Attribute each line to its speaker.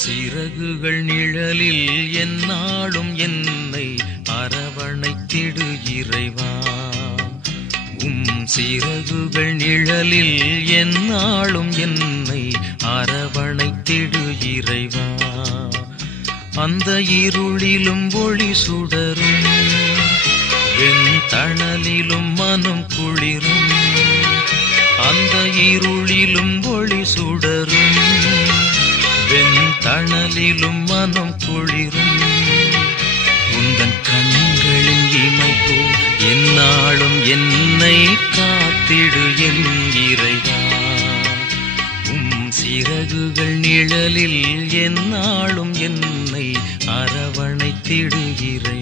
Speaker 1: சிறகுகள் நிழலில் எந்நாளும் என்னை அரவணைத்திடு இறைவா. உம் சிறகுகள் நிழலில் எந்நாளும் என்னை அரவணைத்திடு இறைவா. அந்த இருளிலும் ஒளி சுடரும் தணலிலும் மனம் குளிரும். அந்த இருளிலும் அனலிலும் மனம் குளிரும். உந்தன் கண்களின் இமைப்போ என்னாலும் என்னை காத்திடு என் இறைவா. உம் சிறகுகள் நிழலில் என்னாலும் என்னை அரவணைத்திடுகிறேன்